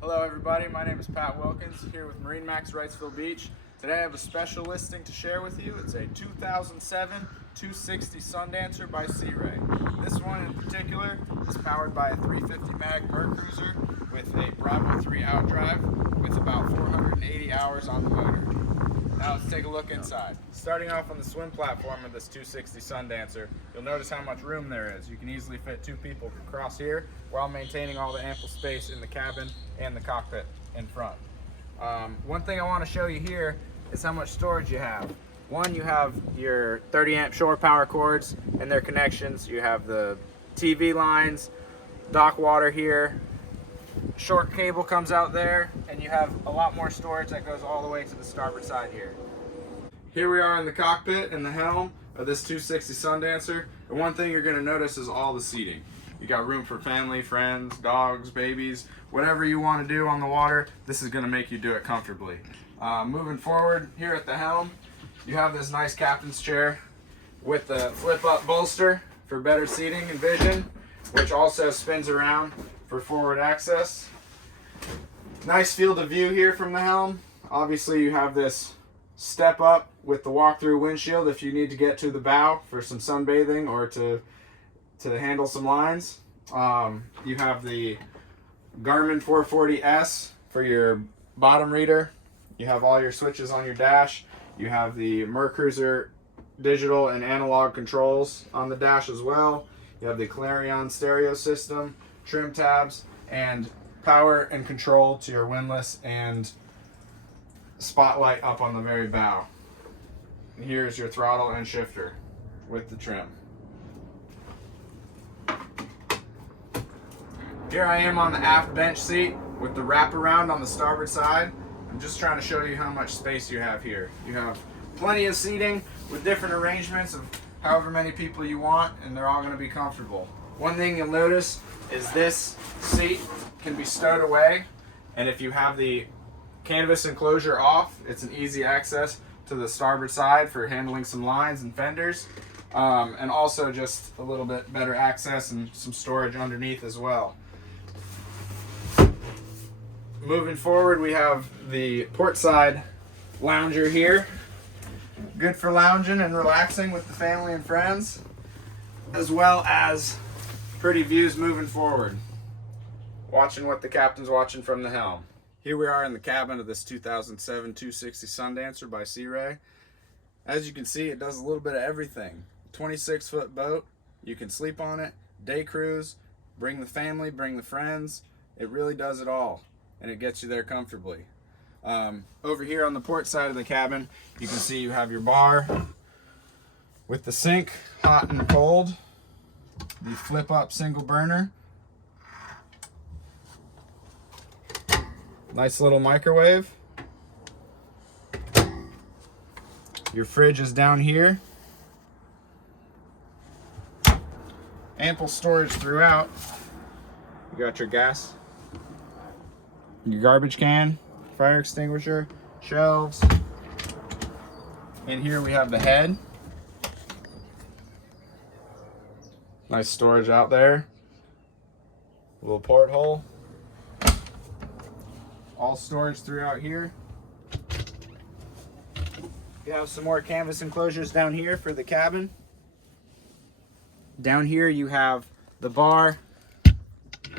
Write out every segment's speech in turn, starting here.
Hello everybody, my name is Pat Wilkins here with MarineMax Wrightsville Beach. Today I have a special listing to share with you. It's a 2007 260 Sundancer by Sea Ray. This one in particular is powered by a 350 mag MerCruiser with a Bravo 3 outdrive with about 480 hours on the motor. Now let's take a look inside. Starting off on the swim platform of this 260 Sundancer, you'll notice how much room there is. You can easily fit 2 people across here while maintaining all the ample space in the cabin and the cockpit in front. One thing I want to show you here is how much storage you have. One, you have your 30 amp shore power cords and their connections. You have the TV lines, dock water here, short cable comes out there, and you have a lot more storage that goes all the way to the starboard side here. Here we are in the cockpit and the helm of this 260 Sundancer, and one thing you're going to notice is all the seating. You got room for family, friends, dogs, babies, whatever you want to do on the water. This is going to make you do it comfortably. Moving forward here at the helm, you have this nice captain's chair with the flip up bolster for better seating and vision, which also spins around for forward access. Nice field of view here from the helm. Obviously you have this step up with the walk-through windshield if you need to get to the bow for some sunbathing or to handle some lines. You have the Garmin 440S for your bottom reader. You have all your switches on your dash. You have the MerCruiser digital and analog controls on the dash as well. You have the Clarion stereo system, trim tabs, and power and control to your windlass and spotlight up on the very bow. And here's your throttle and shifter with the trim. Here I am on the aft bench seat with the wraparound on the starboard side. I'm just trying to show you how much space you have here. You have plenty of seating with different arrangements of however many people you want, and they're all going to be comfortable. One thing you'll notice is this seat can be stowed away, and if you have the canvas enclosure off, it's an easy access to the starboard side for handling some lines and fenders, and also just a little bit better access and some storage underneath as well. Moving forward, we have the port side lounger here. Good for lounging and relaxing with the family and friends, as well as pretty views moving forward, watching what the captain's watching from the helm. Here we are in the cabin of this 2007 260 Sundancer by Sea Ray. As you can see, it does a little bit of everything. 26-foot boat, you can sleep on it, day cruise, bring the family, bring the friends. It really does it all, and it gets you there comfortably. Over here on the port side of the cabin, you can see you have your bar with the sink, hot and cold, the flip up single burner, nice little microwave. Your fridge is down here. Ample storage throughout. You got your gas, your garbage can, fire extinguisher, shelves. In here we have the head. Nice storage out there. A little porthole. All storage throughout here. You have some more canvas enclosures down here for the cabin. Down here you have the bar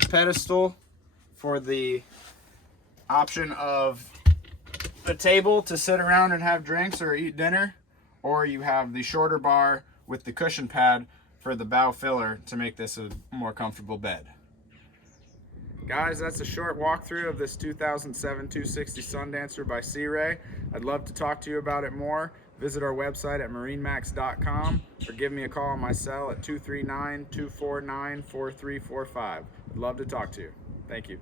pedestal for the option of a table to sit around and have drinks or eat dinner, or you have the shorter bar with the cushion pad for the bow filler to make this a more comfortable bed. Guys, that's a short walkthrough of this 2007 260 Sundancer by Sea Ray. I'd love to talk to you about it more. Visit our website at marinemax.com or give me a call on my cell at 239-249-4345. I'd love to talk to you. Thank you.